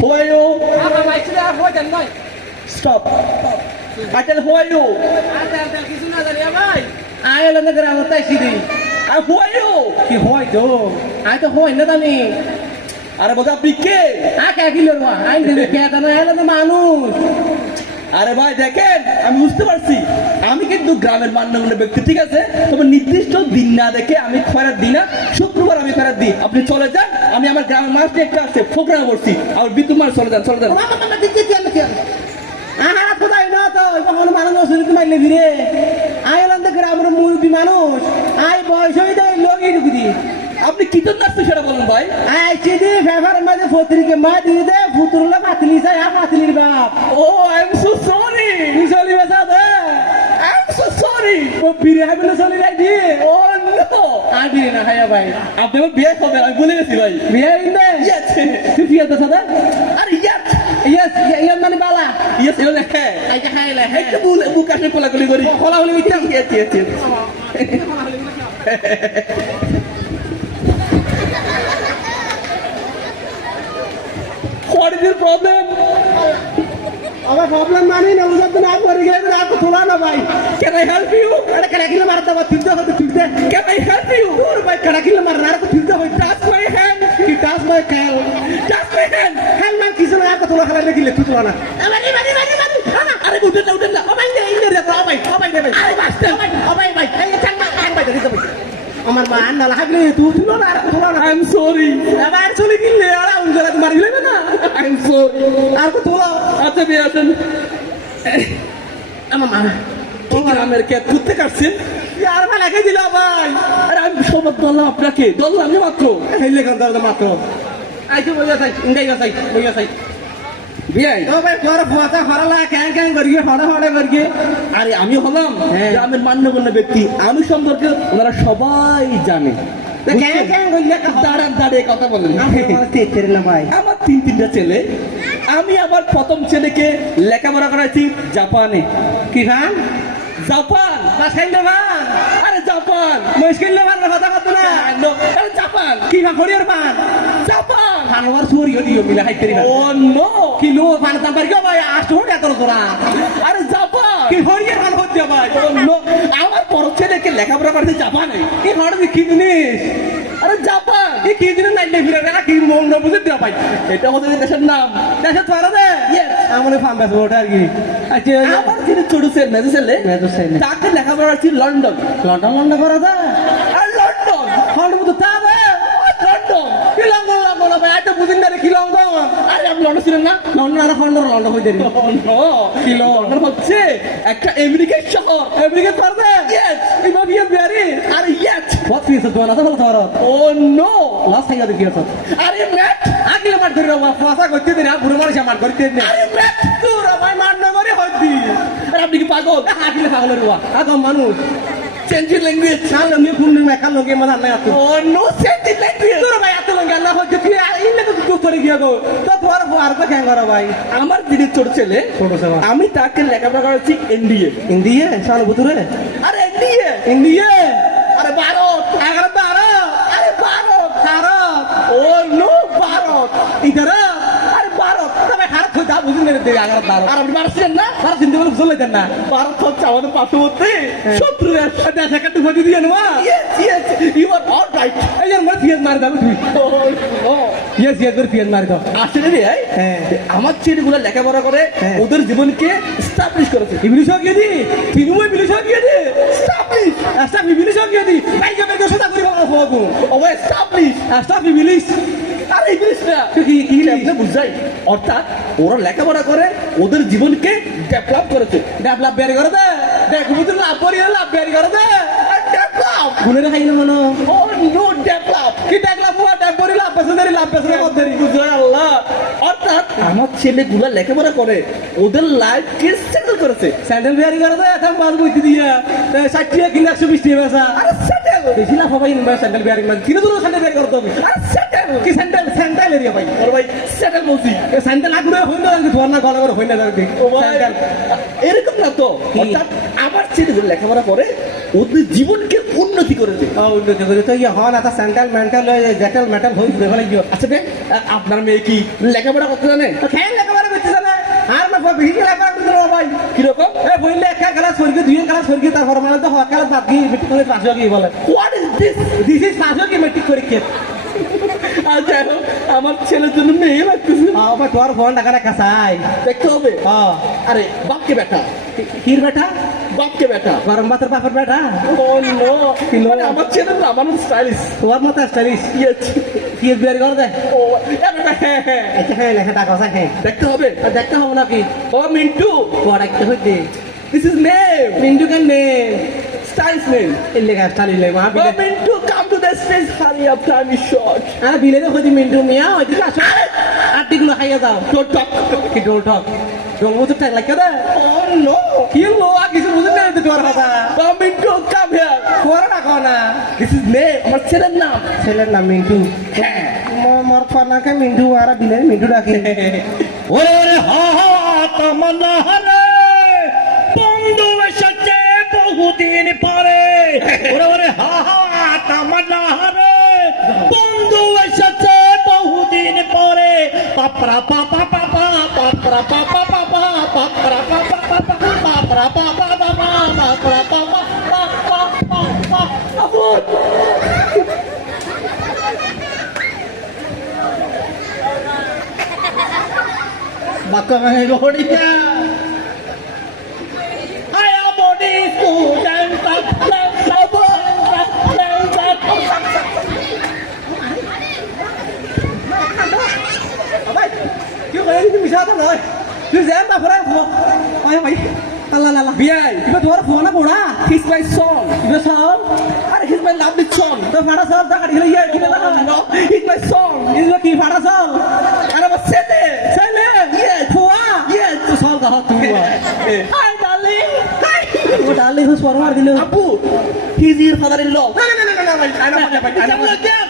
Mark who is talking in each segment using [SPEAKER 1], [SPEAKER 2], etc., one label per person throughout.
[SPEAKER 1] Who are you? Stop. I tell who are you?
[SPEAKER 2] না
[SPEAKER 3] গ্রাম তাই Sidi
[SPEAKER 1] And who are you?
[SPEAKER 3] কি হয় তো আয় তো হয় না জানি
[SPEAKER 1] আরে বোঝা আপনি কে
[SPEAKER 3] আ কে কিলো রুয়া আই দেবে কে তা না এলা তো মানুষ
[SPEAKER 1] আরে ভাই, দেখেন, আমি বুঝতে পারছি। আমি কিন্তু গ্রামের মান্যগণ্য ব্যক্তি, ঠিক আছে? তবে নির্দিষ্ট দিন না দেখে আমি খয়রাত দিই না। শুক্রবার আমি খয়রাত দিই। আপনি চলে যান, আমি আমার গ্রামের মাছ একটা আছে প্রোগ্রাম করছি আর বিদ্যুৎ মাছ চলে যান চলে যান।
[SPEAKER 3] আমি কোথায় না তো মানুষ মাইলে মানুষ। বয়স হয়ে যায় লোক এইটুকু দি
[SPEAKER 1] আপনি কি জন্য আসছেন সেটা বলুন ভাই।
[SPEAKER 3] আয় চিঠি ফেফারের মাঝে পত্রিকে মা দিয়ে দে ফুতুরলে পাতলি চাই আর পাতলির বাপ।
[SPEAKER 1] ও আই এম সো সরি
[SPEAKER 3] চলি বেসা দে।
[SPEAKER 1] আই এম সো সরি
[SPEAKER 3] ও ফিরে হাবি না চলি যাই দি
[SPEAKER 1] ও নো
[SPEAKER 3] ফিরে না খাইয়া ভাই।
[SPEAKER 1] আপনি আমার বিয়ে হবে আমি বলে গেছি ভাই।
[SPEAKER 3] বিয়ে ইন্দে
[SPEAKER 1] Yes.
[SPEAKER 3] তুই ফিরে তো সাদা
[SPEAKER 1] আরে ইয়াত
[SPEAKER 3] ইয়েস ইয়েস মানে বালা।
[SPEAKER 1] ইয়েস এলো হ্যাঁ
[SPEAKER 3] আইটা খাইলে
[SPEAKER 1] একটু বুল বুক আসে কোলাকুলি করি। কোলাকুলি মিথ্যা yes yes yes What is your problem?
[SPEAKER 3] আমার প্রবলেম মানে না বুঝতে না করে গেলে না তো তোলা না ভাই
[SPEAKER 1] Can I help you?
[SPEAKER 3] আরে কেন কিলো মারতে বা তিনটা হতে তিনটা
[SPEAKER 1] Can I help you?
[SPEAKER 3] তোর ভাই কেন কিলো মার না তো তিনটা হই
[SPEAKER 1] Touch my hand.
[SPEAKER 3] কি টাস ভাই খেল
[SPEAKER 1] Touch my hand.
[SPEAKER 3] খেল না কিছু না তো তোলা খেলা দেখিলে তুই তোলা না এবারে এবারে এবারে এবারে
[SPEAKER 1] আরে উঠেন না উঠেন না
[SPEAKER 3] ভাই দে ইন্দে রে ভাই ভাই দে ভাই
[SPEAKER 1] আরে বাস্তে
[SPEAKER 3] ও ভাই ভাই এই চান মা আন ভাই দেখি ভাই আমার মা না লাগলে তুই তুলো না? তোলা না।
[SPEAKER 1] I'm sorry.
[SPEAKER 3] এবার চলে গিলে আর আউন জায়গা মারি দিলে না?
[SPEAKER 1] I'm sorry.
[SPEAKER 3] আর তো তোলা
[SPEAKER 1] আচ্ছা বিয়ে আসেন।
[SPEAKER 3] আমার মা
[SPEAKER 1] কি গ্রামের কে? কুত্তে কাটছেন
[SPEAKER 3] আর ভালো লাগে দিল ভাই
[SPEAKER 1] আরে আমি সবার দল আপনাকে। দল আমি মাত্র।
[SPEAKER 3] হেলে কান দাও মাত্র। আইছো বইয়া চাই ইন্দাই চাই বইয়া চাই
[SPEAKER 1] আরে আমি হলাম
[SPEAKER 3] হ্যাঁ।
[SPEAKER 1] গ্রামের মান্যগণ্য ব্যক্তি। আমি সম্পর্কে ওনারা সবাই জানে। দাঁড়ান দাঁড়িয়ে কথা বলেন। আমার তিন তিনটা ছেলে। আমি আমার প্রথম ছেলেকে লেখাপড়া করাইছি জাপানে।
[SPEAKER 3] কি খান
[SPEAKER 1] জাপান। জাপান।
[SPEAKER 3] মুশকিল না ভান কথা কত না?
[SPEAKER 1] আরে জাপান।
[SPEAKER 3] কি খড়িয়ার পান?
[SPEAKER 1] জাপান।
[SPEAKER 3] ফানোয়ার সুরি দিও মিলা খাইতে রে
[SPEAKER 1] ও নো।
[SPEAKER 3] কি লো পান তাম পারি ভাই আষ্ট হড়িয়া তোর তোরা
[SPEAKER 1] আরে জাপান।
[SPEAKER 3] কি খড়িয়ার পান হচ্ছে ভাই?
[SPEAKER 1] Oh no. আমার বড় ছেলেকে লেখাপড়া করাইছি জাপানে
[SPEAKER 3] কি খড় কি জিনিস?
[SPEAKER 1] আরে জাপান।
[SPEAKER 3] কি কি জিনিস নাই নাই ফিরে না কি মন না বুঝে দিও ভাই
[SPEAKER 1] এটা হচ্ছে দেশের নাম।
[SPEAKER 3] দেশে তোরা দে. আমার বেস ওটা আর কি। আচ্ছা
[SPEAKER 1] আমার যিনি ছোট ছেলে মেজো ছেলে
[SPEAKER 3] মেজো ছেলে।
[SPEAKER 1] তাকে করাচ্ছি লন্ডন।
[SPEAKER 3] লন্ডন লন্ডন করা দা
[SPEAKER 1] আর লন্ডন!
[SPEAKER 3] খড় মতো তা দে
[SPEAKER 1] লন্ডন!
[SPEAKER 3] কি ভাই বুঝিন না রে কি
[SPEAKER 1] আরে লন্ডন না।
[SPEAKER 3] লন্ডন আর খন্ডর লন্ডন হয়ে যাবে
[SPEAKER 1] Oh,
[SPEAKER 3] কি
[SPEAKER 1] লন্ডন হচ্ছে একটা আমেরিকার শহর।
[SPEAKER 3] বিয়ে বিয়ারি
[SPEAKER 1] আর
[SPEAKER 3] ফিস তো না তো
[SPEAKER 1] ও নো
[SPEAKER 3] লাস্ট খাইয়া দেখি আছে
[SPEAKER 1] আরে ম্যাট!
[SPEAKER 3] আগলে মার ধরে বাবা ফাসা করতে দিন বুড়ো মানুষ মার করতে দিন
[SPEAKER 1] আরে ম্যাট!
[SPEAKER 3] তোর ভাই মার না করে হইতি
[SPEAKER 1] আরে আপনি কি পাগল?
[SPEAKER 3] রুয়া আগম মানুষ।
[SPEAKER 1] চেঞ্জ ল্যাঙ্গুয়েজ
[SPEAKER 3] আমি লগে মাথা নাই আতো
[SPEAKER 1] ও নো চেঞ্জ ল্যাঙ্গুয়েজ
[SPEAKER 3] তোর ভাই লগে না হইতে তুই গিয়া গো। তো তোর আর তো কেন করা ভাই?
[SPEAKER 1] আমার যিনি ছোট ছেলে। আমি তাকে লেখাপড়া করাচ্ছি এনডিএ
[SPEAKER 3] ইন্ডিয়ে সাল বুতুরে
[SPEAKER 1] আরে এনডিএ
[SPEAKER 3] ইন্ডিয়ে
[SPEAKER 1] আরে ভারত।
[SPEAKER 3] এগারো বারো
[SPEAKER 1] আরে ভারত।
[SPEAKER 3] ভারত।
[SPEAKER 1] ও নো ভারত। আরে ভারত
[SPEAKER 3] বুঝিন এগারো বারো।
[SPEAKER 1] আর আপনি ভারত না?
[SPEAKER 3] ভারত চিন্তা করে বুঝলে দেন না।
[SPEAKER 1] ভারত হচ্ছে আমাদের পার্শ্ববর্তী। শত্রু দেশ
[SPEAKER 3] দেশ একটা তুই দিয়ে নেওয়া।
[SPEAKER 1] Yes, yes, you are
[SPEAKER 3] এই যে আমার ফিয়াজ মারি দাও তুই ইয়েস ইয়েস করে ফিয়াজ মারি দাও।
[SPEAKER 1] আসলে রে। আমার ছেলেগুলো লেখাপড়া করে
[SPEAKER 3] হ্যাঁ।
[SPEAKER 1] ওদের জীবনকে স্টাবলিশ করেছে।
[SPEAKER 3] ইবলিশ গিয়ে দি? গিয়ে
[SPEAKER 1] স্টাবলিশ
[SPEAKER 3] গিয়ে করি বাবা
[SPEAKER 1] স্টাবলিশ আর
[SPEAKER 3] কি কি
[SPEAKER 1] বুঝাই। অর্থাৎ ওরা লেখাপড়া করে ওদের জীবনকে ডেভেলপ করেছে।
[SPEAKER 3] ডেভেলপ বের করে দে। দেখ বুঝলি লাভ করি লাভ বের করে দে।
[SPEAKER 1] ডেভেলপ
[SPEAKER 3] খাই না মনো।
[SPEAKER 1] ও নো ডেভেলপ
[SPEAKER 3] কি ডেভেলপ হওয়া লাভ পেছন ধরি লাভ পেছন কত ধরি
[SPEAKER 1] বুঝাই আল্লাহ! অর্থাৎ আমার ছেলেগুলো লেখাপড়া করে ওদের লাইফকে সেটেল করেছে।
[SPEAKER 3] স্যান্ডেল বের করে দে এখন মাল বইতে দিয়া। ষাটটিয়া কিনে একশো বিশ টাকা বেচা।
[SPEAKER 1] আরে সেটেল
[SPEAKER 3] বেশি লাভ হবে ইনভার স্যান্ডেল বেয়ারিং মানে কিনে স্যান্ডেল বের করতে হবে
[SPEAKER 1] আরে সেটেল
[SPEAKER 3] কি স্যান্ডেল স্যান্ডেল এরিয়া ভাই?
[SPEAKER 1] ওর ভাই স্যান্ডেল মসি
[SPEAKER 3] স্যান্ডেল আগুনে হইল তোমার না গলা করে হইল
[SPEAKER 1] ও ভাই, এরকম না তো। অর্থাৎ আমার ছেলেগুলো লেখাপড়া করে ওদের জীবনকে উন্নতি করে দেবে
[SPEAKER 3] উন্নতি করে তো ইয়ে হন এটা স্যান্ডেল হই গিয়ে
[SPEAKER 1] আচ্ছা আপনার মেয়ে কি লেখাপড়া করতে জানে?
[SPEAKER 3] খেল লেখাপড়া করতে জানে। আর না বেশি লেখাপড়া করতে না ভাই।
[SPEAKER 1] কীরকম?
[SPEAKER 3] এ বইলে দুই তারপর মানে তো হওয়া খেলা বাদ গিয়ে মেট্রিক করে পাস হয়ে বলে।
[SPEAKER 1] What is this
[SPEAKER 3] this is pass হয়ে মেট্রিক করে
[SPEAKER 1] আমার ছেলের জন্য মেয়ে লাগতেছে।
[SPEAKER 3] আমার তোর ফোন টাকা রাখা চাই।
[SPEAKER 1] দেখতে হবে? আরে বাপকে বেটা
[SPEAKER 3] কির বেটা
[SPEAKER 1] বাপকে বেটা
[SPEAKER 3] গরম ভাতের বাপের বেটা
[SPEAKER 1] ও? মানে আমার ছেলে আমার স্টাইলিশ
[SPEAKER 3] তোমার মতো স্টাইলিশ কি বিয়ার করে দে?
[SPEAKER 1] ও হ্যাঁ হ্যাঁ
[SPEAKER 3] আচ্ছা হ্যাঁ লেখা টাকা হ্যাঁ
[SPEAKER 1] দেখতে হবে?
[SPEAKER 3] আর দেখতে হবে নাকি?
[SPEAKER 1] বাবা মিন্টু।
[SPEAKER 3] হইতে।
[SPEAKER 1] দিস ইজ নেম
[SPEAKER 3] মিন্টু কেন নে
[SPEAKER 1] নেম
[SPEAKER 3] এই লেখা স্টাইল লে মা
[SPEAKER 1] বাবা
[SPEAKER 3] বিলে
[SPEAKER 1] Mintu come to the stage hurry up time is short
[SPEAKER 3] আর বিলে হইতে মিন্টু মিয়া ওইদিকে আসো আর টিগুলো খাইয়া যাও
[SPEAKER 1] ডোন্ট টক
[SPEAKER 3] কি ডোল টক ডোল তো টাইম লাগে দে
[SPEAKER 1] ও নো
[SPEAKER 3] কি হলো আর কিছু বুঝতে নাই তো তোর কথা
[SPEAKER 1] বাবা মিন্টু কাম হিয়ার
[SPEAKER 3] তোর রাখো না
[SPEAKER 1] দিস ইজ নেম আমার ছেলের নাম
[SPEAKER 3] ছেলের নাম মিন্টু
[SPEAKER 1] হ্যাঁ
[SPEAKER 3] মোর ফানাকে মিন্টু আর বিলে মিন্টু ডাকি
[SPEAKER 4] ওরে ওরে হা পাপরা পাপা পাপা পাপরা পাপা পাপা পাপরা পাপা পাপা পাপরা পাপা পাপা পাপা
[SPEAKER 1] আপন
[SPEAKER 4] বাক্য মানে গড়িয়া আয়া বডি স্টুডেন্ট
[SPEAKER 3] কি করে তুমি মিছা কথা নয় তুই যেন বা ফরাই খো আয় ভাই আল্লাহ আল্লাহ
[SPEAKER 1] বিয়াই
[SPEAKER 3] ইবে তোর ফোন না পড়া
[SPEAKER 1] হিস মাই সং
[SPEAKER 3] ইবে সব
[SPEAKER 1] আরে হিস মাই লাভলি সং
[SPEAKER 3] তো ফাড়া সব তা কাটি ইয়ে কি না
[SPEAKER 1] নো হিস মাই সং
[SPEAKER 3] ইবে কি ফাড়া সব
[SPEAKER 1] আর আমার ছেলে
[SPEAKER 3] ছেলে
[SPEAKER 1] Yes.
[SPEAKER 3] ফুয়া
[SPEAKER 1] Yes.
[SPEAKER 3] তো সব কহ তুই
[SPEAKER 1] Eh. Hi, darling. Hi.
[SPEAKER 3] ও ডালে হুস ফরমার দিল
[SPEAKER 1] Abu, he's your father-in-law.
[SPEAKER 3] না না না না না ভাই আনা পাজা ভাই আনা পাজা তিও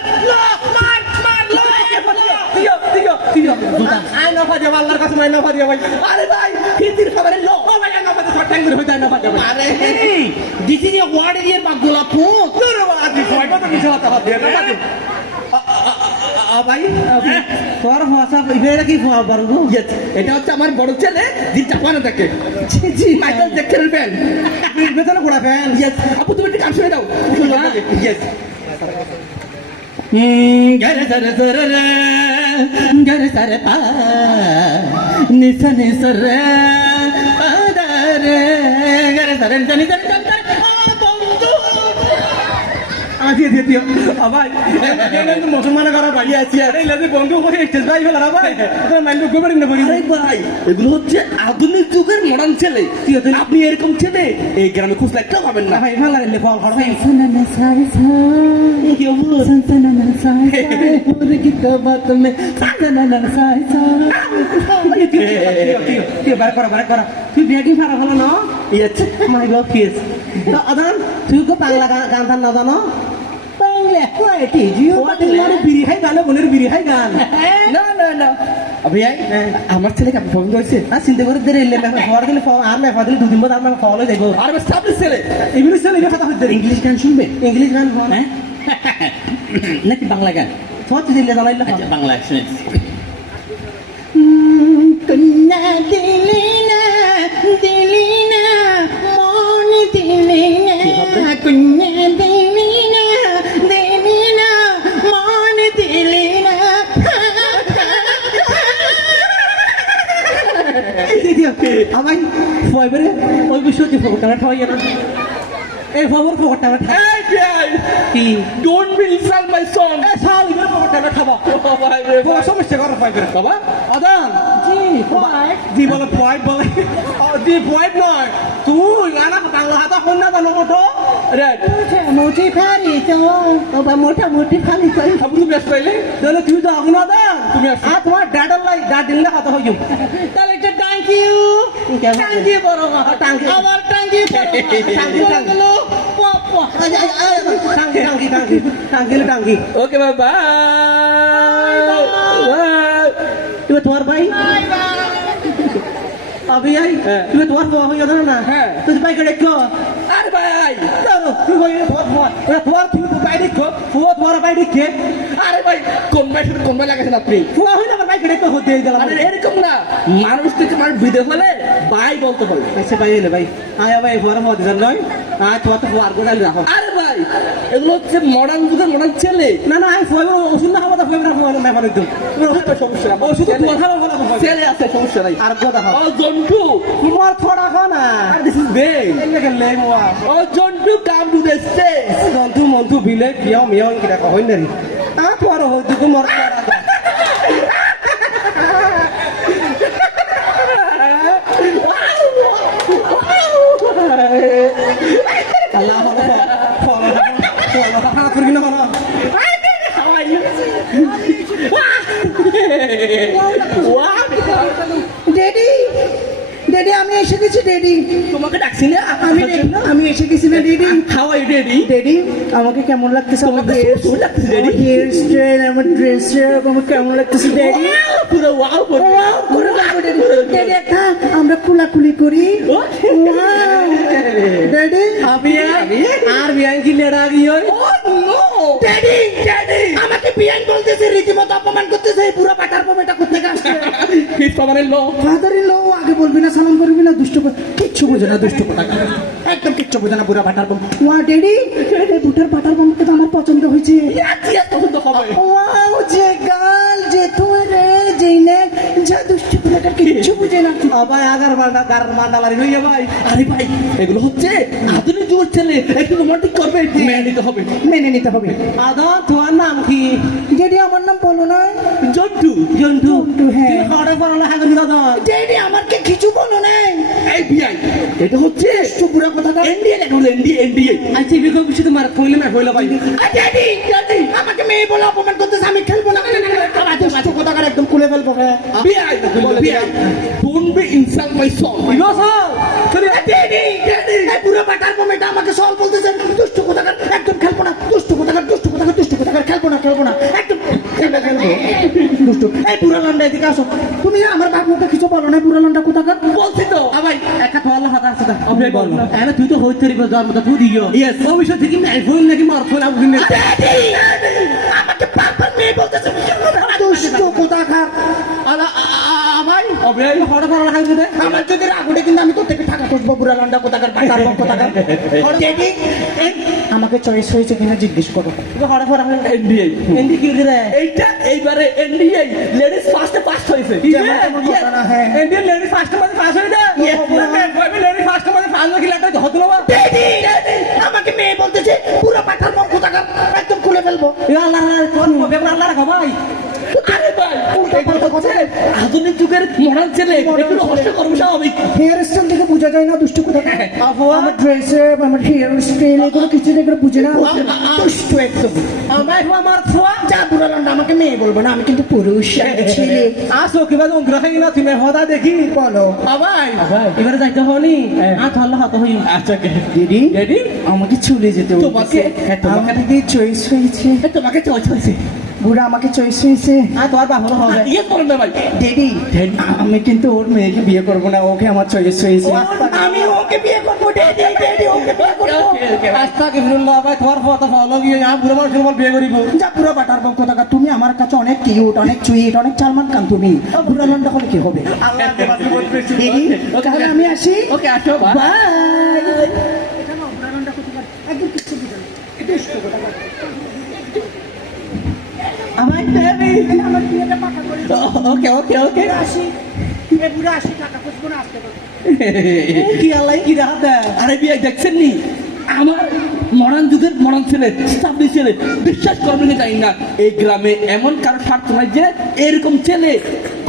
[SPEAKER 3] আল্লাহর কাছে পাজা ভাই।
[SPEAKER 1] আরে ভাই,
[SPEAKER 3] হইতা ভাই।
[SPEAKER 1] আরে,
[SPEAKER 4] ওয়ার্ড
[SPEAKER 3] তোর আদি কত কিছু হতা ভাই তোর ভাষা ইবেরা কি বারগো
[SPEAKER 1] yes, এটা হচ্ছে আমার বড় ছেলে যে জাপানে থাকে। জি জি মাইকেল জ্যাকসনের ফ্যান
[SPEAKER 3] বেতন ফ্যান
[SPEAKER 1] ইয়েস আপু তুমি একটা গান শুনে দাও। ইয়েস
[SPEAKER 4] গর সর সর রে গর সর পা নিস নিস রে পা রে
[SPEAKER 3] মাফিয়ে দিতে ভাই মুসলমান করার বাড়ি আছি আর এই বন্ধু করে স্টেজ ভাই ফেলা ভাই মাইন্ড গোবর না বলি
[SPEAKER 1] ভাই এগুলো হচ্ছে আধুনিক যুগের মডার্ন ছেলে আপনি এরকম ছেলে এই গ্রামে খুশ লাগতে পাবেন না
[SPEAKER 3] ভাই ভালো লাগলে বল ভালো ভাই
[SPEAKER 4] সুনানা সারি সারি
[SPEAKER 3] কি বল
[SPEAKER 4] সুনানা সারি সারি পুরে কি কবাত মে সুনানা সারি সারি
[SPEAKER 3] তুই বার করা বার করা তুই ব্যাটিং ফারা ভালো না
[SPEAKER 1] ইয়েছে
[SPEAKER 3] মাই গড ফিস তো আদান তুই কো বাংলা গান গান জানো জিও গান গান
[SPEAKER 1] না না না। ভাই আমার ছেলেকে আপনি ফোন করেছে।
[SPEAKER 3] আর চিন্তা করে দে রেলে মে ফর দিলে ফর আর মে ফর দিলে দুদিন মে ফল হয়ে যাইবো।
[SPEAKER 1] আর আমার ছেলে।
[SPEAKER 3] ইংলিশ চলে কথা হইতে
[SPEAKER 4] ইংলিশ গান শুনবে?
[SPEAKER 3] ইংলিশ গান
[SPEAKER 4] হ্যাঁ? নাকি বাংলা গান?
[SPEAKER 3] সব দিলে জানাইলে
[SPEAKER 4] আচ্ছা বাংলা শুনে কন্যা দিলি না দিলি না মন দিলি না কন্যা দিলি
[SPEAKER 3] আমাই ফয়বরে ওই বিষয় যে ফোকটা ঠাই না এই ঠাই
[SPEAKER 1] এই ভাই
[SPEAKER 3] কি?
[SPEAKER 1] Don't be insult my song
[SPEAKER 3] এ সাল ইবে ফোকটা খাবা
[SPEAKER 1] ভাই রে
[SPEAKER 3] তোমার সমস্যা কর ফয়বরে
[SPEAKER 1] বাবা?
[SPEAKER 3] আদান। জি পয়েন্ট জি বলে পয়েন্ট বলে। ও জি পয়েন্ট নয় তুই গানা বাংলা হাতা কোন না জানো মোটো
[SPEAKER 1] রেড
[SPEAKER 3] মোটি ফারি তো বাবা মোটা মোটি ফারি তো
[SPEAKER 1] আপু তুমি আসতে পাইলে
[SPEAKER 3] তাহলে তুই তো অগ্ন দান
[SPEAKER 1] তুমি।
[SPEAKER 3] আর তোমার ড্যাডার লাই ড্যাড দিলে কথা হইম
[SPEAKER 4] তাহলে থ্যাংক ইউ ইউ বড় মা
[SPEAKER 3] you. Tangi Tangi Tangi Tangi Tangi
[SPEAKER 1] okay bye
[SPEAKER 3] তুমি তোমার ভাই আবি আই
[SPEAKER 1] হ্যাঁ।
[SPEAKER 3] তুমি তোমার বউ হয়ে যাবে না
[SPEAKER 1] হ্যাঁ।
[SPEAKER 3] তুমি বাইকে দেখো
[SPEAKER 1] আরে ভাই
[SPEAKER 3] তুমি কই তোমার তোমার তোমার তুমি বাই দেখো ফুয়া তোমার বাই দেখে
[SPEAKER 1] আরে ভাই কোন ভাই সাথে কোন ভাই লাগাছেন আপনি
[SPEAKER 3] ফুয়া হইলে আমার দেখো হতে দিলাম
[SPEAKER 1] আরে এরকম না। মানুষ থেকে মানুষ বিদে হলে ভাই বলতে হবে
[SPEAKER 3] আচ্ছা ভাই এলে ভাই আয়া ভাই ফুয়ার মধ্যে যান নয়। আয় তোমার তো ফুয়ার গোড়াল রাখো।
[SPEAKER 1] আরে ভাই এগুলো হচ্ছে মডার্ন যুগের মডার্ন ছেলে।
[SPEAKER 3] না না আয় ফুয়া ওষুধ না খাব তো ফুয়া ফুয়া মেহমান একদম
[SPEAKER 1] সমস্যা।
[SPEAKER 3] ওষুধ কথা বলব না
[SPEAKER 1] ছেলে আছে সমস্যা নাই।
[SPEAKER 3] আর কথা
[SPEAKER 1] ও জন্টু।
[SPEAKER 3] তোমার থোড়া খা না।
[SPEAKER 1] আর দিস ইজ
[SPEAKER 3] এলে গেলে মোয়া।
[SPEAKER 1] ও Jontu come to the stage
[SPEAKER 3] জন্তু মন্তু বিলে কিয় মিয় কিটা কহই নারি তা তোর হইতো তো মর আল্লাহ ফলো ফলো ফলো করি না না
[SPEAKER 5] ড্যাডি ড্যাডি আমি এসে গেছি ড্যাডি
[SPEAKER 1] তোমাকে
[SPEAKER 5] আমি আমি এসে গেছি না daddy
[SPEAKER 1] how are you ready
[SPEAKER 5] ready আমাকে কেমন লাগতেছে ড্রেস
[SPEAKER 1] সুন্দর লাগতেছে, ড্যাডি।
[SPEAKER 5] হেয়ার স্টাইল আমার ড্রেস আমার কেমন লাগতেছে ড্যাডি
[SPEAKER 1] পুরো ওয়াও করে
[SPEAKER 5] ওয়াও করে ড্যাডি একটা আমরা কুলাকুলি করি ড্যাডি
[SPEAKER 3] আমি আর বিয়ান কি লেডা গিয়ে
[SPEAKER 5] ড্যাডি ড্যাডি আমাকে বিয়ান বলতেছে রীতিমতো অপমান করতেছে এই পুরো পাটার পমেটা করতে আসছে?
[SPEAKER 1] হিস পাওয়ারের লো
[SPEAKER 5] ফাদার ইন লো আগে বলবি না সালাম করবি না দুষ্ট কিচ্ছু বোঝে না দুষ্ট কোটা একদম কিচ্ছু বোঝে না বুড়া পাটার বম ওয়া ডেডি এই বুটার পাটার বমকে তো আমার পছন্দ হয়েছে।
[SPEAKER 1] পছন্দ হবে।
[SPEAKER 5] ওয়াও যে গাল যে তুই রে নে যা দুষ্ট কিচ্ছু বোঝে না।
[SPEAKER 3] আবার আগার মান্ডা গার ভাই।
[SPEAKER 1] আরে ভাই এগুলো হচ্ছে আধুনিক ছেলে। একটু রোমান্টিক করবে। মেনে নিতে হবে।
[SPEAKER 5] মেনে নিতে হবে।
[SPEAKER 3] আদা তোমার নাম কি?
[SPEAKER 5] ডেডি আমার নাম বলো না।
[SPEAKER 1] জন্টু।
[SPEAKER 3] জন্টু
[SPEAKER 5] হ্যাঁ।
[SPEAKER 3] দাদা।
[SPEAKER 5] ডেডি আমাকে কিছু বলো না।
[SPEAKER 1] এই বিআই এটা হচ্ছে
[SPEAKER 5] দুষ্ট বুড়া কথা
[SPEAKER 1] এনডিএ লেখা এনডিএ এনডিএ।
[SPEAKER 3] আচ্ছা বিকো কিছু তোমার কইলে না কইলে ভাই।
[SPEAKER 5] ড্যাডি আমাকে মেয়ে বলে অপমান করতেছে আমি খেলব একদম খুলে ফেলব হ্যাঁ।
[SPEAKER 1] বিআই বিআই ডোন্ট বি ইনসাল্ট মাই
[SPEAKER 5] পুরো আমাকে সল বলতেছে দুষ্ট কোথাকার? একদম খেলব না। দুষ্ট কোথাকার? দুষ্ট কোথাকার? দুষ্ট কোথাকার? খেলব না খেলব না। একদম খেলব খেলব। দুষ্ট। এই পুরো লন্ডা এদিকে আসো। তুমি আমার বাপ মুখে কিছু বলো না পুরো লন্ডা কোথাকার?
[SPEAKER 1] বলছি তো।
[SPEAKER 3] আবাই একটা তোয়ালা হাত আছে আপনি বল এনে তুই তো হইতে রিব জন্ম তো তুই দিও. ভবিষ্যৎ থেকে নাকি
[SPEAKER 5] আমাকে মেয়ে বলতেছে। দুষ্ট
[SPEAKER 3] অবে হড় পড়ালে হাগর
[SPEAKER 5] আমার যদি রাগ কিন্তু আমি তোর থেকে টাকা খুঁজবো বুড়া লন্ডা কোথাকার কোথাকার। আমাকে চয়েস হয়েছে কিনা জিজ্ঞেস করো।
[SPEAKER 3] তুমি হড় পড়ালে
[SPEAKER 1] এনডিএ
[SPEAKER 3] এন্ডি কি রে
[SPEAKER 1] এইটা এইবারে এনডিএ লেডিস ফার্স্টে পাস হয়েছে।
[SPEAKER 5] যেমন তেমন কথা না, হ্যাঁ।
[SPEAKER 3] ইন্ডিয়ান লেডি ফার্স্ট মানে পাস হই দে
[SPEAKER 5] Yes,
[SPEAKER 3] কবে লেডি ফার্স্ট মানে পাস হই গেলে একটা হতো না।
[SPEAKER 5] আমাকে মেয়ে বলতেছে পুরো পাটার বক কোথাকার একদম খুলে ফেলব।
[SPEAKER 3] আল্লাহ কোন হবে আল্লাহ রাখো ভাই।
[SPEAKER 1] আরে ভাই এগুলো হচ্ছে আধুনিক যুগের মডার্ন ছেলে এগুলো হস্ত কর্মস্বাভাবিক।
[SPEAKER 5] হেয়ার স্টাইল দেখে বোঝা যায় না দুষ্ট কোথাকার আমার ড্রেস আমার হেয়ার স্টাইল এগুলো কিছু দেখে বুঝে না। দুষ্ট একদম।
[SPEAKER 3] আমায় আমার ছোয়া
[SPEAKER 5] যা বুড়া আমাকে মেয়ে বলব না আমি কিন্তু পুরুষ ছেলে।
[SPEAKER 3] আসো কিবা অঙ্গুর খাই না তুমি হদা দেখি
[SPEAKER 5] বলো।
[SPEAKER 3] আবাই। এবারে যাইতে হনি হাত হই
[SPEAKER 1] আচ্ছা
[SPEAKER 5] দিদি
[SPEAKER 1] রেডি
[SPEAKER 5] আমাকে চলে যেতে।
[SPEAKER 1] তোমাকে- হ্যাঁ, তোমাকে-
[SPEAKER 5] আমাকে চয়েস হয়েছে।
[SPEAKER 1] তোমাকে চয়েস হয়েছে।
[SPEAKER 5] বুড়া আমাকে চয়েস হয়েছে
[SPEAKER 3] আ তোমার বাবা হবে।
[SPEAKER 1] ইয়ে করুন না ভাই।
[SPEAKER 5] ডেডি আমি কিন্তু ওর মেয়েকে বিয়ে করব না ওকে আমার চয়েস হয়েছে আমি ওকে বিয়ে করব ডেডি ডেডি ওকে বিয়ে করব।
[SPEAKER 3] আস্তা কি ফিরুল্লাহ ভাই তোমার ফটো ফলো গিয়ে আ বুড়ো মানুষ তোমার বিয়ে করিব।
[SPEAKER 5] যা পুরো বাটার বক কোথাকার তুমি আমার কাছে অনেক কিউট অনেক চুইট অনেক চালমান কান তুমি। বুড়া লন্ডা হলে কি হবে? ডেডি তাহলে আমি আসি।
[SPEAKER 1] ওকে আসো
[SPEAKER 5] বাই
[SPEAKER 3] আমার বেবি
[SPEAKER 1] ওকে ওকে ওকে
[SPEAKER 5] আসি এ বুড়া আসি টাকা খুঁজবো না আসতে
[SPEAKER 3] কি আল্লাহ কি দেখাতে
[SPEAKER 1] আরে বিয়ে দেখছেন নি আমার মডার্ন যুগের মডার্ন ছেলে স্টাবলি ছেলে বিশ্বাস করবেন কি জানি না। এই গ্রামে এমন কারও স্বার্থ নাই যে এরকম ছেলে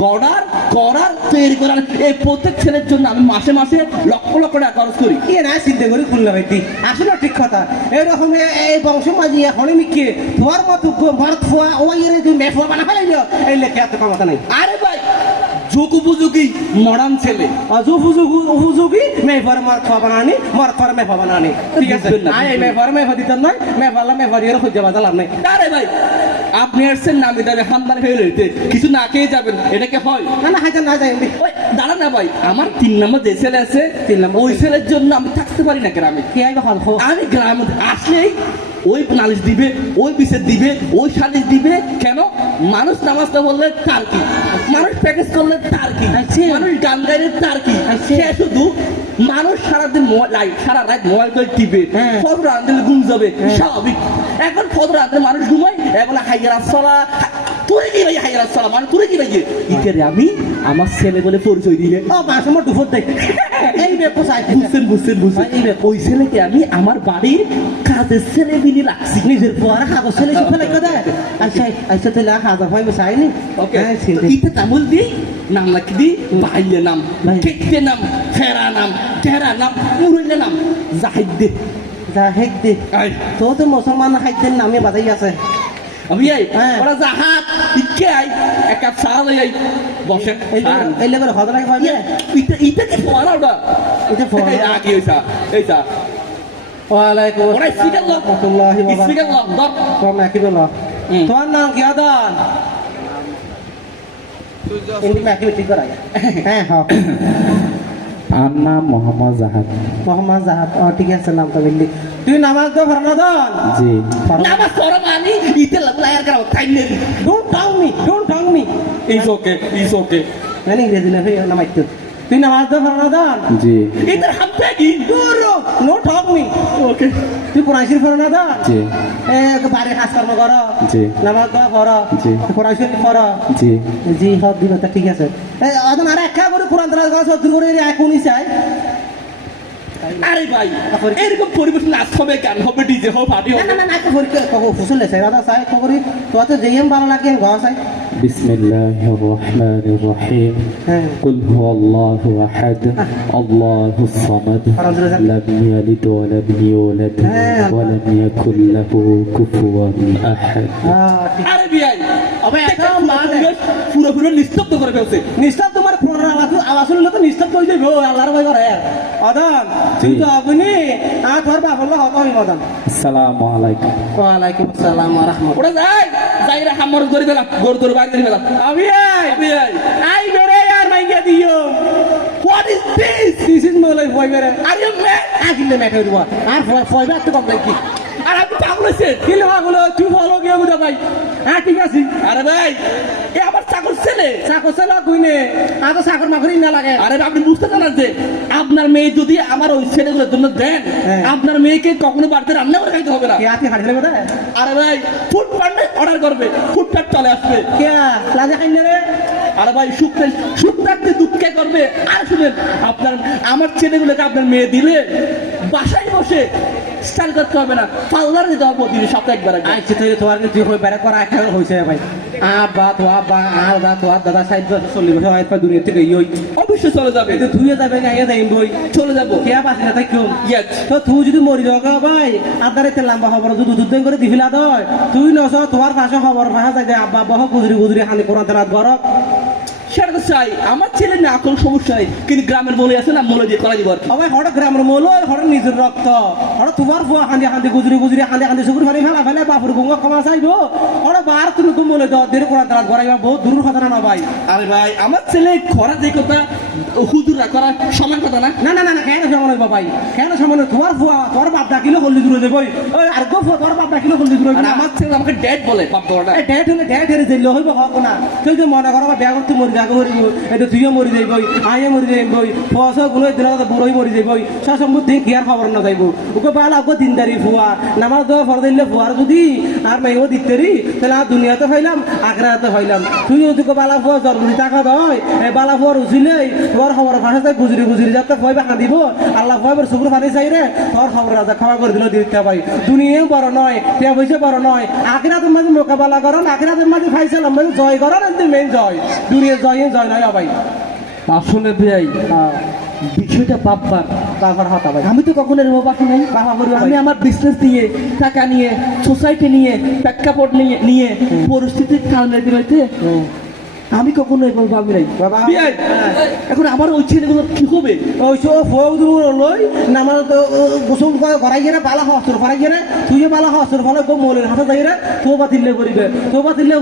[SPEAKER 1] করার করার তৈরি করার। এই প্রত্যেক ছেলের জন্য আমি মাসে মাসে লক্ষ লক্ষ টাকা খরচ করি।
[SPEAKER 3] কি না চিন্তা করে খুললে ভাইতি আসলে ঠিক কথা। এরকম এই বংশ মাঝি এখনই মিকে তোমার মতো ভারত ফুয়া ও মেফুয়া বানা ফেলাইল এই লেখে এত ক্ষমতা নাই।
[SPEAKER 1] আরে ভাই যুগ উপযোগী মডার্ন ছেলে
[SPEAKER 3] ফুজুগু উপযোগী মেফার মার খাওয়া বানানি মার খাওয়ার মেফা বানানি ঠিক আছে
[SPEAKER 1] না,
[SPEAKER 3] মেফার মেফা দিতে নয় মেফালা মেফার ইয়ে খুঁজে বাজালাম নাই
[SPEAKER 1] আরে ভাই আপনি আসছেন নামি দামে হামদানি হয়ে রয়েছে কিছু না খেয়ে যাবেন এটা কি হয়?
[SPEAKER 3] না না হাজার না যাই
[SPEAKER 1] ওই দাঁড়া না ভাই আমার তিন নম্বর যে ছেলে আছে
[SPEAKER 3] তিন নম্বর
[SPEAKER 1] ওই ছেলের জন্য আমি থাকতে পারি না গ্রামে।
[SPEAKER 3] কি আইবা হল খো
[SPEAKER 1] আমি গ্রামে আসলেই ওই নালিশ দিবে ওই বিষের দিবে ওই সালিশ দিবে। কেন? মানুষ নামাজটা বললে তার কি? মানুষ প্যাকেজ করলে তার কি?
[SPEAKER 3] আচ্ছা।
[SPEAKER 1] মানুষ গান গাইলে তার কি?
[SPEAKER 3] আচ্ছা।
[SPEAKER 1] সে শুধু মানুষ সারাদিন লাইট সারা রাত মোবাইল করে টিপে
[SPEAKER 3] হ্যাঁ।
[SPEAKER 1] ফজর আনতে ঘুম যাবে স্বাভাবিক এখন ফজর আনতে মানুষ ঘুমায় এখন হাইয়ার আসলা তুই কি ভাই মানে তুই কি ভাই আমি আমার ছেলে বলে পরিচয় দিলে?
[SPEAKER 3] ও মাছ আমার দুপুর দেখ। এই বে পোসাই
[SPEAKER 1] বুঝছেন বুঝছেন বুঝছেন।
[SPEAKER 3] এই বে-
[SPEAKER 1] ওই ছেলেকে আমি আমার বাড়ির কাজের ছেলে বিনি রাখছি।
[SPEAKER 3] নিজের পরে কাগজ ছেলে সব ফেলে কেদে আচ্ছা আচ্ছা তাহলে হাজার ভাই বসাইনি
[SPEAKER 1] ওকে।
[SPEAKER 3] হ্যাঁ
[SPEAKER 1] ইতে তামুল দি নাম লাকি দি বাইলে নাম। কেটে নাম ফেরা নাম তেরা নাম নাম জাহিদ দে।
[SPEAKER 3] হেক দে। তো তো মুসলমান খাইতেন নামে বাজাই আছে।
[SPEAKER 1] আমি এই
[SPEAKER 3] হ্যাঁ।
[SPEAKER 1] ওরা জাহাত ইকে আই এক কাপ চা লই আই বসেন
[SPEAKER 3] এই
[SPEAKER 1] খান।
[SPEAKER 3] এই হদরা খাইবে
[SPEAKER 1] ইতে ইতে কি ফোয়ারা ওটা?
[SPEAKER 3] এটা ফোয়ারা।
[SPEAKER 1] এই আগে ওইসা এইসা
[SPEAKER 3] ওয়ালাইকুম
[SPEAKER 1] স্পিকার লক
[SPEAKER 3] রাহমাতুল্লাহি ওয়া
[SPEAKER 1] দর
[SPEAKER 3] কম একই বলো? তোমার নাম কি? আদান। ইন্দি একই ঠিক করা হ্যাঁ হ্যাঁ
[SPEAKER 6] আমার নাম মোহাম্মদ জাহাদ।
[SPEAKER 3] মোহাম্মদ জাহাদ ও ঠিক আছে নামটা বললি তুই নামাজ তো ফরনাদন
[SPEAKER 6] জি।
[SPEAKER 1] নামাজ পড়া মানে ইতে লাগলায়ার করা তাই নেই।
[SPEAKER 3] Don't touch me don't touch me
[SPEAKER 1] is okay is okay
[SPEAKER 3] মানে ইংরেজি না হই নামাজ তো তুই নামাজ তো ফরনাদন
[SPEAKER 6] জি।
[SPEAKER 1] ইতার হাম পেগি
[SPEAKER 3] দূর নো টাং মি
[SPEAKER 1] ওকে।
[SPEAKER 3] তুই কোরআন শরীফ ফরনাদন
[SPEAKER 6] জি।
[SPEAKER 3] এ বাড়ি কাজ কর্ম কর।
[SPEAKER 6] জি।
[SPEAKER 3] নামাজ তো পড়।
[SPEAKER 6] জি।
[SPEAKER 3] কোরআন जी পড়।
[SPEAKER 6] জি।
[SPEAKER 3] জি সব है सर ঠিক আছে। এই আদন আরে একা করে কোরআন তালা করা সত্তর করে এখনই চাই
[SPEAKER 1] আরে ভাই এরকম পরিবেশ নাচ হবে গান হবে ডিজে হবে পার্টি
[SPEAKER 3] না
[SPEAKER 1] হবে
[SPEAKER 3] না না না খবর ফুসল লেছে দাদা চাই খবরই তো তো যেইম ভালো লাগে ঘর চাই
[SPEAKER 6] بسم الله الرحمن الرحيم
[SPEAKER 3] হ্যাঁ
[SPEAKER 6] قل هو الله أحد الله الصمد لم يلد ولم يولد ولم يكن له كفوا أحد
[SPEAKER 3] হ্যাঁ ঠিক
[SPEAKER 1] আরে বিয়াই
[SPEAKER 3] অবে এত মানে
[SPEAKER 1] পুরো পুরো নিস্তব্ধ করে ফেলছে
[SPEAKER 3] নিশ্চয় আপনার আলাদা আলাদা লোক নিশ্চিত করে দেব আল্লাহর ভয় করে অদান কিন্তু আপনি আর ধর বাবল্লা হত আমি অদান
[SPEAKER 6] সালাম আলাইকুম
[SPEAKER 3] ওয়ালাইকুম আসসালাম রাহমাত
[SPEAKER 1] ওরে যাই যাই রে হামর করে দিলাম গোর করে বাইরে দিলাম
[SPEAKER 3] আমি আই
[SPEAKER 1] আমি আই
[SPEAKER 3] আই বেরে আর মাইয়া দিও
[SPEAKER 1] What is this?
[SPEAKER 3] This is my life, boy.
[SPEAKER 1] Are you mad?
[SPEAKER 3] I can never আর
[SPEAKER 1] আপনি পাগল হয়েছেন?
[SPEAKER 3] কি লাগা গুলো তুই ফলো গিয়ে বুঝা ভাই হ্যাঁ ঠিক আছে।
[SPEAKER 1] আরে ভাই এ আমার চাকর ছেলে?
[SPEAKER 3] চাকর চালা কইনে আর তো চাকর মাখরি না লাগে।
[SPEAKER 1] আরে আপনি বুঝতে পারেন যে আপনার মেয়ে যদি আমার ওই ছেলেগুলোর জন্য দেন
[SPEAKER 3] হ্যাঁ।
[SPEAKER 1] আপনার মেয়েকে কখনো বাড়িতে রান্না করে খাইতে হবে না।
[SPEAKER 3] কে আতি হাড়ি লেবে
[SPEAKER 1] আরে ভাই ফুটপাথ অর্ডার করবে ফুটপাথ চলে আসবে।
[SPEAKER 3] কে? লাজা খাইলে রে।
[SPEAKER 1] আরে ভাই সুখ সুখ থাকতে দুঃখে করবে। আর শুনেন আপনার আমার ছেলেগুলোকে আপনার মেয়ে দিলে বাসায় বসে স্টাইল করতে হবে না। পার্লার যেতে হবে প্রতিদিন সপ্তাহে একবার।
[SPEAKER 3] আইছে তুই তোমার কি তুই হই বেড়া করা একটা হইছে ভাই। আব্বা তো আব্বা আর দা তো দাদা সাইড চল্লি বছর হয় দুনিয়া থেকে
[SPEAKER 1] অবশ্যই চলে যাবে।
[SPEAKER 3] কিন্তু তুই যাবে যাই বই।
[SPEAKER 1] চলে যাব।
[SPEAKER 3] কে বাসি না তাই কেউ. তো তুই যদি মরি যাও ভাই আদারে তে লম্বা খবর যদি দুধ করে দিফিলা দয়। তুই নস তোমার পাশে খবর যায় আব্বা বহ গুজরি গুজরি হানি কোরআন তেলাত গরক
[SPEAKER 1] সেটা তো চাই। আমার ছেলে না কোনো সমস্যা নেই। কিন্তু গ্রামের বলে আছে না মনে দিয়ে করা
[SPEAKER 3] হঠাৎ গ্রামের মল হঠাৎ নিজের রক্ত। হঠাৎ তোমার ফুয়া হান্দি হান্দি গুজরি গুজরি হান্দি হান্দি সুগুর ফানি ফেলা ফেলে বাপুর গুঙ্গ ক্ষমা চাইব। হঠাৎ বার তুমি তুমি মলে দাও দেরি গড়াইবা বহুত দূর কথা না ভাই?
[SPEAKER 1] আরে ভাই আমার ছেলে খরা যে কথা হুজুরা করা সমান কথা না?
[SPEAKER 3] না না না কেন সমান হইবা ভাই? কেন সমান? তোমার ফুয়া তোর বাপ ডাকিলে হলদি দূরে যাব ওই আর গো ফুয়া তোর বাপ ডাকিলে হলদি দূরে
[SPEAKER 1] আমার ছেলে আমাকে ড্যাড বলে বাপ
[SPEAKER 3] ডেট হলে ডেট হেরে যাইলে হইব হক না। কেউ যে মনে করো ব্যাগ করতে মরি যাকে মরিব এটা তুইও মরি যাইব আইও মরি যাইব ফসগুলো দিন বুড়োই মরি যাইব সসম্বুদ্ধি কি আর খবর না যাইব ওকে পালা ওকে দিনদারি ফুয়া নামার দোয়া ফর দিলে ফুয়ার যদি আর তাহলে আর দুনিয়াতে ফাইলাম আখড়াতে ফাইলাম তুই যদি বালা ফুয়া জরুরি টাকা দয় বালা ফুয়ার উচিলে তোর খবর ফাঁসে গুজরি গুজরি যাতে ফয়বে কাঁদিব আল্লাহ ফয়বের শুকুর ফানি চাই রে তোর খবর রাজা ক্ষমা করে দিল দিতে ভাই দুনিয়াও বড় নয় তে পয়সা বড় নয় আখিরাতের মাঝে মোকাবেলা করন আখিরাতের মাঝে ফাইসালাম জয় করন মেন জয় দুনিয়া জয় জয় না ভাই
[SPEAKER 1] আসলে ভাই বিষয়টা বাপ্পার
[SPEAKER 3] তারপর হাত ভাই
[SPEAKER 1] আমি তো কখনো এরকম পাখি নাই।
[SPEAKER 3] বাবা করি
[SPEAKER 1] আমি আমার বিজনেস নিয়ে টাকা নিয়ে সোসাইটি নিয়ে প্রেক্ষাপট নিয়ে নিয়ে পরিস্থিতির কারণে দিতে
[SPEAKER 3] হুম।
[SPEAKER 5] আমি কখনো এভাবে ভাবি নাই।
[SPEAKER 3] বাবা
[SPEAKER 1] বিয়াই। এখন আমার ওই ছেলেগুলো কি হবে?
[SPEAKER 3] ওই সব ফৌজ লই নামার তো গোসল করাই গেলে বালা হস্ত্র গেলে গো মৌলের হাতে যাই রে তো করিবে। তো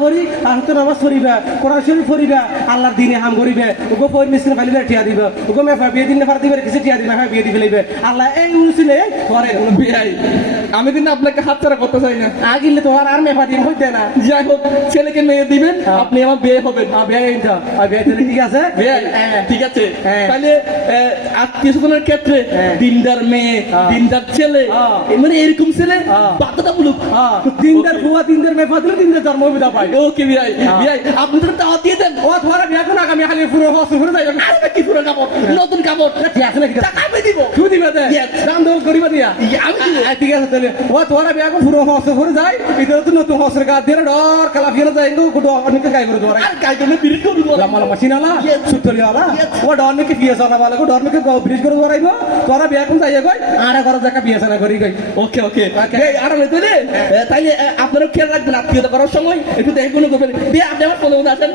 [SPEAKER 3] করি আর তো নামাজ পড়িবে কোরআন শরীফ পড়িবে আল্লাহর দিনে হাম করিবে। ওগো ফোর মিস্ত্রি ফালিবে টিয়া দিবে। ওগো মেফা বিয়ে দিনে ফার দিবে কিছু টিয়া দিবে বিয়ে দি ফেলিবে আল্লাহ এই উলছিলে করে
[SPEAKER 1] বিয়াই। আমি কিন্তু আপনাকে হাত ছাড়া করতে চাই না।
[SPEAKER 3] আগিলে তোমার আর মেফা দিন হইতে না।
[SPEAKER 1] যাই হোক ছেলেকে মেয়ে দিবেন আপনি আমার বিয়ে হবেন।
[SPEAKER 3] বিয়ে বিয়ে ঠিক আছে? হ্যাঁ।
[SPEAKER 1] ঠিক আছে।
[SPEAKER 3] হ্যাঁ।
[SPEAKER 1] তাহলে আত্মীয় স্বজনের ক্ষেত্রে
[SPEAKER 3] হ্যাঁ।
[SPEAKER 1] দিনদার মেয়ে
[SPEAKER 3] হ্যাঁ।
[SPEAKER 1] দিনদার ছেলে
[SPEAKER 3] হ্যাঁ।
[SPEAKER 1] মানে এরকম ছেলে
[SPEAKER 3] হ্যাঁ। হ্যাঁ। তিনটার বুয়া তিনটার মেফা দিলে তিনটার জন্ম বিদা পাই
[SPEAKER 1] ওকে বিয়াই বিয়াই আপনি তো দাওয়াত দিয়ে দেন।
[SPEAKER 3] ও তোমার বিয়ে কোন আগামী খালি পুরো হস্ত পুরো
[SPEAKER 1] আরে কি পুরো কাপড়? নতুন কাপড়।
[SPEAKER 3] ঠিক আছে নাকি
[SPEAKER 1] টাকা আমি দিব।
[SPEAKER 3] তুই দিবে. দাম করিবা দিয়া।
[SPEAKER 1] আমি।
[SPEAKER 3] ঠিক আছে তাহলে ও তোমার বিয়ে কোন পুরো হস্ত পুরো যাই এটা তো নতুন হস্তের গা দিয়ে ডর কালা ফিরে যাই গো গুড অনেক গাই করে দোরা
[SPEAKER 1] গাই তুমি বিড়ি করব
[SPEAKER 3] লম্বা লম্বা সিনালা
[SPEAKER 1] Yes.
[SPEAKER 3] সুতলি আলা. ও ডর নাকি বিয়ে সানা বালা ডর নাকি ব্রিজ করে দোরাইব তোরা বিয়ে কোন যাই গই আর ঘর জায়গা বিয়ে সানা করি গই
[SPEAKER 1] ওকে ওকে এই আর হইতো রে তাইলে আপনারা খেয়াল রাখবেন আত্মীয়তা করার সময় একটু দেখে কোনো করবেন বিয়ে আপনি আমার কোনো আসেন